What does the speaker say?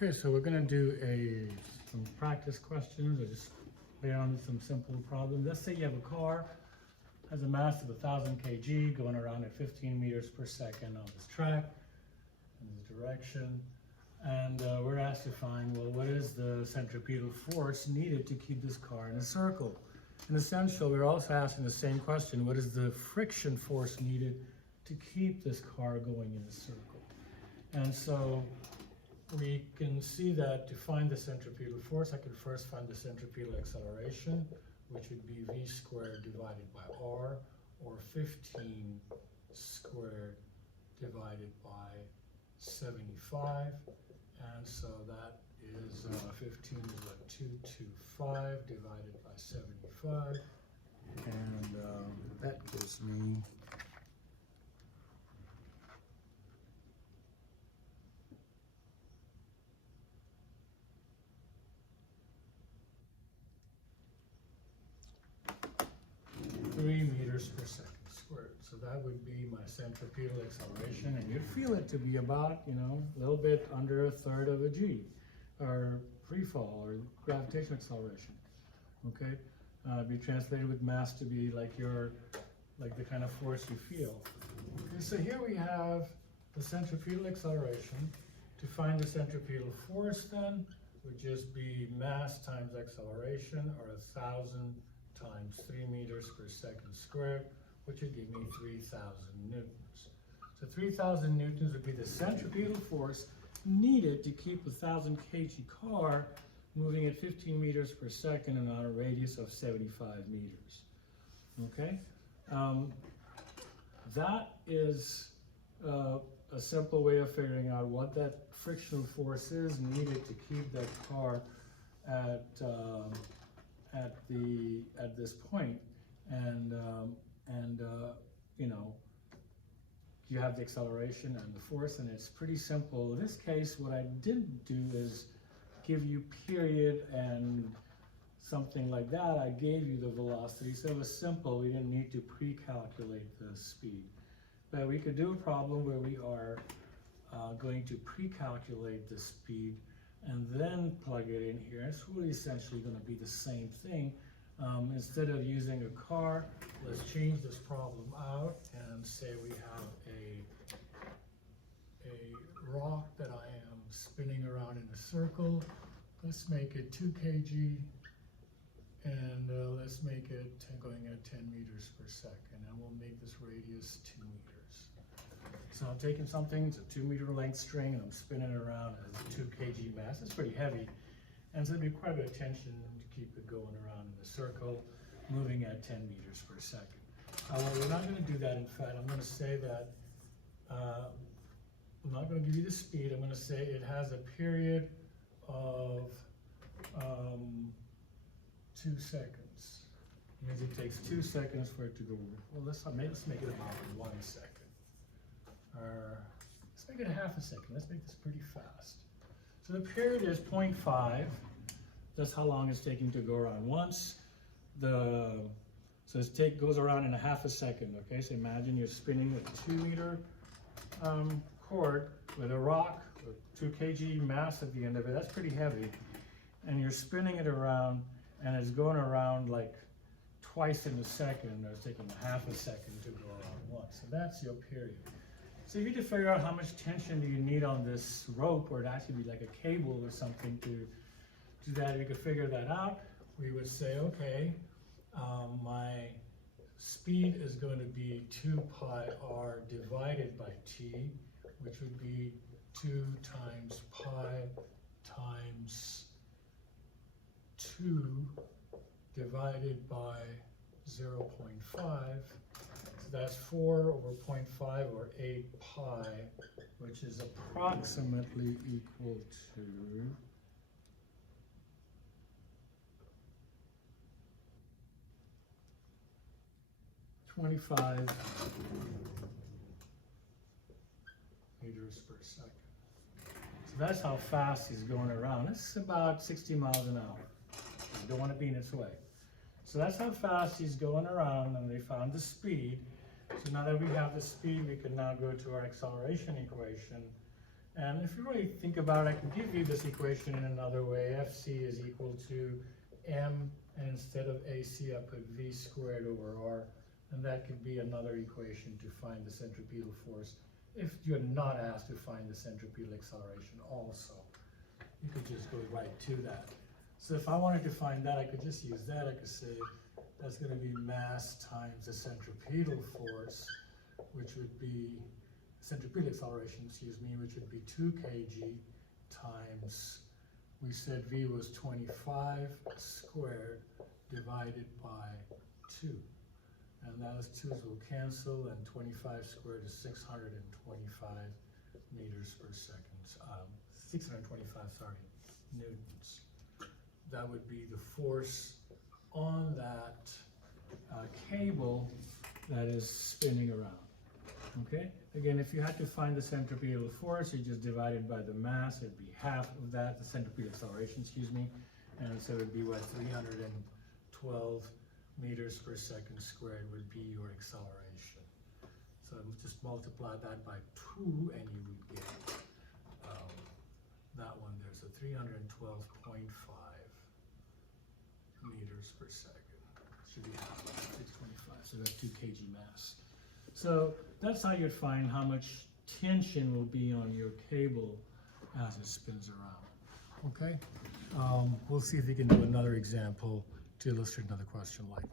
Okay, so we're going to do some practice questions, or just lay on some simple problems. Let's say you have a car, has a mass of 1,000 kg, going around at 15 meters per second on this track, in this direction. And we're asked to find, well, what is the centripetal force needed to keep this car in a circle? In essential, we're also asking the same question, what is the friction force needed to keep this car going in a circle? And so we can see that to find the centripetal force, I could first find the centripetal acceleration, which would be v squared divided by r, or 15 squared divided by 75. And so that is 15 is what, 225 divided by 75. And that gives me 3 meters per second squared. So that would be my centripetal acceleration, and you'd feel it to be about, a little bit under a third of a g, or free fall, or gravitational acceleration. Okay, be translated with mass to be like the kind of force you feel. Okay, so here we have the centripetal acceleration. To find the centripetal force, then, would just be mass times acceleration, or 1,000 times 3 meters per second squared, which would give me 3,000 newtons. So 3,000 newtons would be the centripetal force needed to keep a 1,000 kg car moving at 15 meters per second and on a radius of 75 meters. Okay? That is a simple way of figuring out what that frictional force is needed to keep that car at this point, and you have the acceleration and the force, and it's pretty simple. In this case, what I didn't do is give you period and something like that. I gave you the velocity, so it was simple. We didn't need to pre-calculate the speed. But we could do a problem where we are going to pre-calculate the speed and then plug it in here. It's really essentially going to be the same thing. Instead of using a car, let's change this problem out and say we have a rock that I am spinning around in a circle. Let's make it 2 kg, and let's make it going at 10 meters per second, and we'll make this radius 2 meters. So I'm taking something, it's a 2 meter length string, and I'm spinning it around as a 2 kg mass. It's pretty heavy, and so there'd be quite a bit of tension to keep it going around in the circle, moving at 10 meters per second. Well, we're not going to do that. In fact, I'm going to say that I'm not going to give you the speed. I'm going to say it has a period of 2 seconds. It means it takes 2 seconds for it to go. Well, let's make it about 1 second. Let's make it a half a second. Let's make this pretty fast. So the period is 0.5. That's how long it's taking to go around once. So it goes around in a half a second. Okay, so imagine you're spinning a 2 meter cord with a rock, with 2 kg mass at the end of it. That's pretty heavy, and you're spinning it around, and it's going around like twice in a second, or it's taking a half a second to go around once. So that's your period. So you need to figure out how much tension do you need on this rope, or it actually be like a cable or something to do that. You could figure that out. We would say, okay, my speed is going to be 2 pi r divided by t, which would be 2 times pi times 2 divided by 0.5. That's 4 over 0.5, or 8 pi, which is approximately equal to 25 meters per second. So that's how fast he's going around. It's about 60 miles an hour. You don't want to be in its way. So that's how fast he's going around, and they found the speed. So now that we have the speed, we can now go to our acceleration equation And if you really think about it, I can give you this equation in another way. FC is equal to M, and instead of AC, I put V squared over R. And that could be another equation to find the centripetal force if you're not asked to find the centripetal acceleration also. You could just go right to that. So if I wanted to find that, I could just use that. I could say that's going to be mass times the centripetal force, which would be centripetal acceleration, excuse me, which would be 2 kg times, we said V was 25 squared divided by 2. And those 2's will cancel, and 25 squared is 625 meters per second. 625, sorry, newtons. That would be the force on that cable that is spinning around. Okay? Again, if you had to find the centripetal force, you just divide it by the mass. It'd be half of that, the centripetal acceleration, excuse me. And so it would be what, 312 meters per second squared would be your acceleration. So just multiply that by 2 and you would get that one there. So 312.5 meters per second. Should be half of 625, so that's 2 kg mass. So that's how you'd find how much tension will be on your cable as it spins around. Okay? We'll see if we can do another example to illustrate another question like